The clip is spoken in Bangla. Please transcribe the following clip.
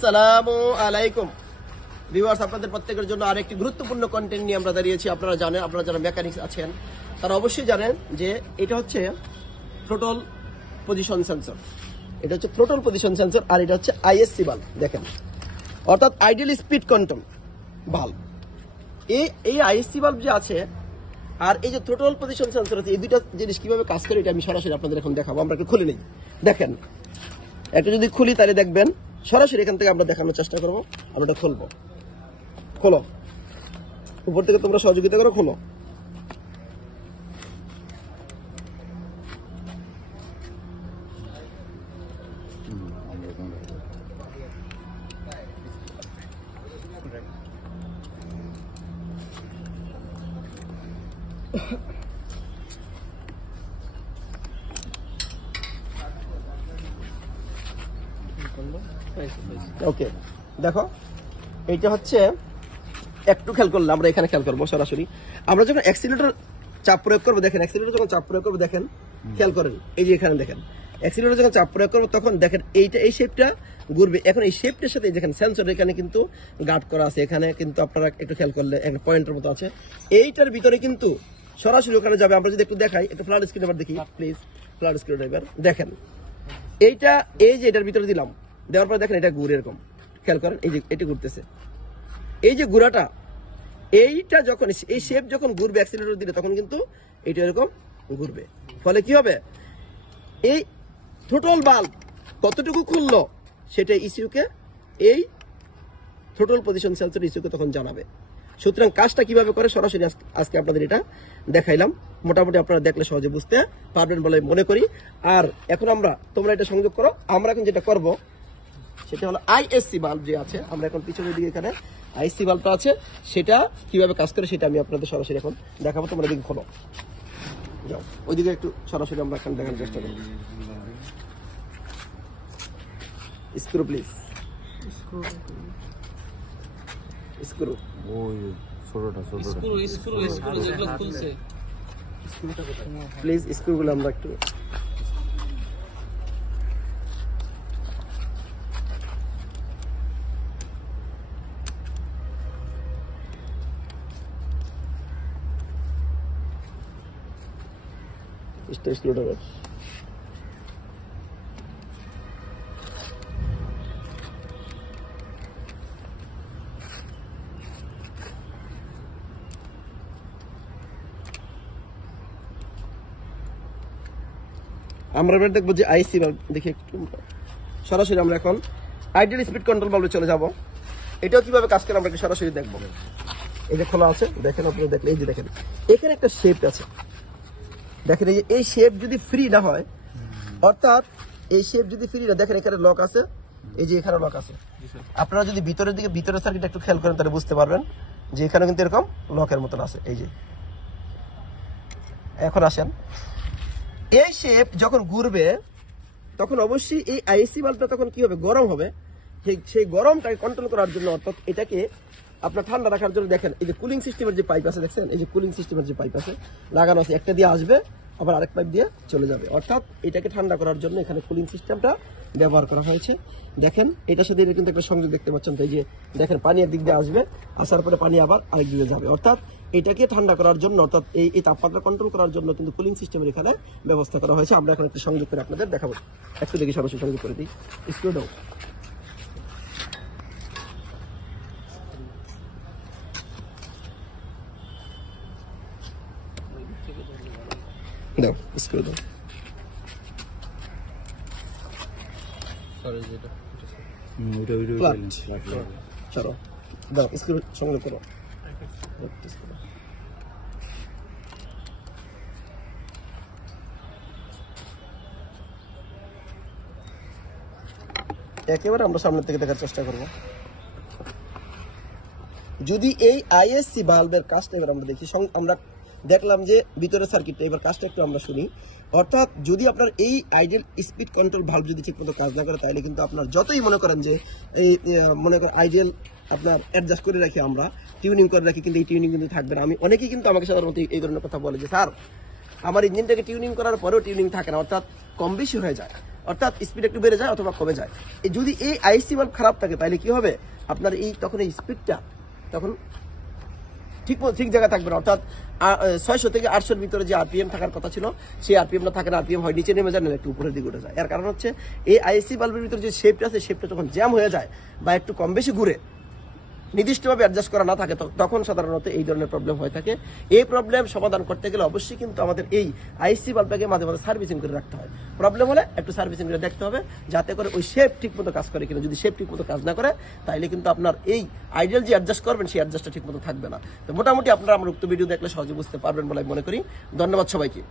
আসসালামু আলাইকুম ভিউয়ার্স, আপনাদের প্রত্যেকের জন্য আরেকটি গুরুত্বপূর্ণ কন্টেন্ট নিয়ে আমরা দাঁড়িয়েছি। আপনারা জানেন, আপনারা যারা মেকানিক্স আছেন তারা অবশ্যই জানেন যে এটা হচ্ছে থ্রোটল পজিশন সেন্সর। এটা হচ্ছে থ্রোটল পজিশন সেন্সর, আর এটা হচ্ছে আইএসসি বাল্ব। দেখেন, অর্থাৎ আইডিয়াল স্পিড কন্ট্রোল বাল্ব। এই আইএসসি বাল্ব যে আছে আর এই যে থ্রোটল পজিশন সেন্সর আছে, এই দুইটা জিনিস কিভাবে কাজ করে এটা আমি সরাসরি আপনাদের এখন দেখাবো। আমরা একটু খুলে নিই। দেখেন, একটা যদি খুলি তাহলে দেখবেন সরাসরি এখান থেকে আমরা দেখানোর চেষ্টা করবো। আমরা এটা খুলবো। খোলো, উপর থেকে তোমরা সহযোগিতা করো, খোলো। ওকে, দেখো এইটা হচ্ছে একটু খেয়াল করলে আমরা এখানে খেয়াল করবো সরাসরি। আমরা যখন অ্যাক্সিলারেটর চাপ প্রয়োগ করবো, দেখেন অ্যাক্সিলারেটর যখন চাপ প্রয়োগ করবো, দেখেন খেয়াল করেন, এই যে এখানে দেখেন অ্যাক্সিলারেটর যখন চাপ প্রয়োগ করবো তখন দেখেন এইটা এই শেপটা ঘুরবে। এখন এই শেপটার সাথে দেখেন সেন্সর এখানে কিন্তু গার্ড করা আছে। এখানে কিন্তু আপনারা একটু খেয়াল করলে একটা পয়েন্টের মতো আছে, এইটার ভিতরে কিন্তু সরাসরি ওখানে যাবে। আমরা যদি একটু দেখাই, একটু ফ্ল্যাট স্ক্রিন এবার দেখি প্লিজ, ফ্ল্যাট স্ক্রিন ড্রাইভার দেখেন, এইটা এই যে এটার ভিতরে দিলাম, দেওয়ার পরে দেখেন এটা ঘুরে এরকম, খেয়াল করেন এই যে এটা ঘুরতেছে। এই যে ঘোরাটা, এইটা যখন এই শেপ যখন ঘুরবে অ্যাক্সিলারেটর দিলে তখন কিন্তু এটা এরকম ঘুরবে। ফলে কি হবে, এই থ্রোটল বাল্ব কতটুকু খুললো সেটা ইসিউকে, এই থ্রোটল পজিশন সেন্সর ইসিউকে তখন জানাবে। সুতরাং কাজটা কিভাবে করে সরাসরি আজকে আপনাদের এটা দেখাইলাম। মোটামুটি আপনারা দেখলে সহজে বুঝতে পারবেন বলে মনে করি। আর এখন তোমরা এটা সংযোগ করো। আমরা এখন যেটা করব সেটা হলো আইএসসি বাল্ব যে আছে, আমরা এখন পিছনের দিকে এখানে আইএসসি বাল্বটা আছে, সেটা কিভাবে কাজ করে সেটা আমি আপনাদের সরাসরি এখন দেখাবো। তোমরা দিকে খোলো, যাও ওইদিকে একটু সরাসরি আমরা এখন দেখার চেষ্টা করব। স্ক্রু প্লিজ, স্ক্রু, ওই ছোটটা যেগুলো খুলছে প্লিজ স্ক্রুগুলো আমরা একটু স্ক্রুড্রাইভার। আমরা এবার দেখবো যে আইসি বাল্ব। দেখি একটু সরাসরি আমরা এখন আইডিয়াল স্পিড কন্ট্রোল বাল্বে চলে যাব। এটাও কিভাবে কাজ করে আমরা সরাসরি দেখবো। এই যে খোলা আছে, দেখেন আপনারা দেখলে, এই যে দেখেন এখানে একটা শেপ আছে। দেখেন এই শেপ যদি ফ্রি না হয়, অর্থাৎ এই শেপ যদি ফ্রি না, দেখেন এখানে লক আছে, এই যে এখানে লক আছে। আপনারা যদি ভিতরের দিকে ভিতরের সার্কিট একটু খেয়াল করেন তাহলে বুঝতে পারবেন যে এখানে কিন্তু এরকম লকের মতন আছে। এই যে এখন আসেন, এই শেপ যখন ঘুরবে তখন অবশ্যই এই আইএসসি বাল্বটা তখন কি হবে, গরম হবে। সেই গরমটাকে কন্ট্রোল করার জন্য, অর্থাৎ এটাকে আপনার ঠান্ডা রাখার জন্য, দেখেন এই যে কুলিং সিস্টেমের যে পাইপ আছে, দেখছেন এই যে কুলিং সিস্টেমের যে পাইপ আছে লাগানো আছে, একটা দিয়ে আসবে আবার আরেক পাইপ দিয়ে চলে যাবে। অর্থাৎ এটাকে ঠান্ডা করার জন্য এখানে কুলিং সিস্টেমটা ব্যবহার করা হয়েছে। দেখেন এটার সাথে এটা কিন্তু একটা সংযোগ দেখতে পাচ্ছেন। তো এই যে দেখেন পানি একদিক দিয়ে আসবে, আসার পরে পানি আবার আরেক দিকে যাবে। অর্থাৎ এটাকে ঠান্ডা করার জন্য, অর্থাৎ এই তাপমাত্রা কন্ট্রোল করার জন্য কিন্তু কুলিং সিস্টেমের এখানে ব্যবস্থা করা হয়েছে। আমরা এখন একটু সংযোগ করে আপনাদের দেখাবো। একটু দেখি সরাসরি সংযোগ করে দিই। স্ক্রু দাও, দাও স্ক্রু দাও। চলো দাও স্ক্রু সংযোগ করো। একেবারে আমরা সামনের থেকে দেখার চেষ্টা করব। যদি এই আইএসসি বাল্বের কাজটা এবার আমরা দেখি, আমরা দেখলাম যে ভিতরের সার্কিটটা, এবার কাজটা একটু আমরা শুনি। অর্থাৎ যদি আপনার এই আইডিয়াল স্পিড কন্ট্রোল ভালভ যদি ঠিকমতো কাজ না করে, তাহলে কিন্তু আপনার যতই মনে করেন যে এই মনে করেন আইডিয়াল আপনার অ্যাডজাস্ট করে রাখি, আমরা টিউনিং করে রাখি, কিন্তু এই টিউনিং কিন্তু থাকবে না। অনেকেই কিন্তু আমাকে সাধারণত এই ধরনের কথা বলে যে স্যার আমার ইঞ্জিনটাকে টিউনিং করার পরেও টিউনিং থাকে না, অর্থাৎ কম বেশি হয়ে যায়, অর্থাৎ স্পিড একটু বেড়ে যায় অথবা কমে যায়। যদি এই আইসি বাল্ব খারাপ থাকে তাহলে কি হবে, আপনার তখন এই স্পিডটা তখন ঠিক জায়গায় থাকবে না, অর্থাৎ 600 থেকে 800 ভিতরে যে আরপিএম থাকার কথা ছিল সেই আরপিএমটা থাকে না, আরপিএম হয় নিচে নেমে যায়, না একটু উপরের দিকে উঠে যায়। এর কারণ হচ্ছে এই আইসি বাল্বের ভিতরে যে শেপটা আছে, শেপটা যখন জ্যাম হয়ে যায় বা একটু কম বেশি ঘুরে, নির্দিষ্টভাবে অ্যাডজাস্ট করা না থাকে, তখন সাধারণত এই ধরনের প্রবলেম হয়ে থাকে। এই প্রবলেম সমাধান করতে গেলে অবশ্যই কিন্তু আমাদের এই আইসি বাল্বটাকে মাঝে মাঝে সার্ভিসিং করে রাখতে হয়। প্রবলেম হলে একটু সার্ভিসিং করে দেখতে হবে যাতে করে ওই শেপ ঠিক মতো কাজ করে কিনা। যদি শেপ ঠিক মতো কাজ না করে তাহলে কিন্তু আপনার এই আইডিয়াল যে অ্যাডজাস্ট করবেন সেই অ্যাডজাস্টটা ঠিক মতো থাকবে না। তো মোটামুটি আপনারা আমার উক্ত ভিডিও দেখলে সহজে বুঝতে পারবেন বলে আমি মনে করি। ধন্যবাদ সবাইকে।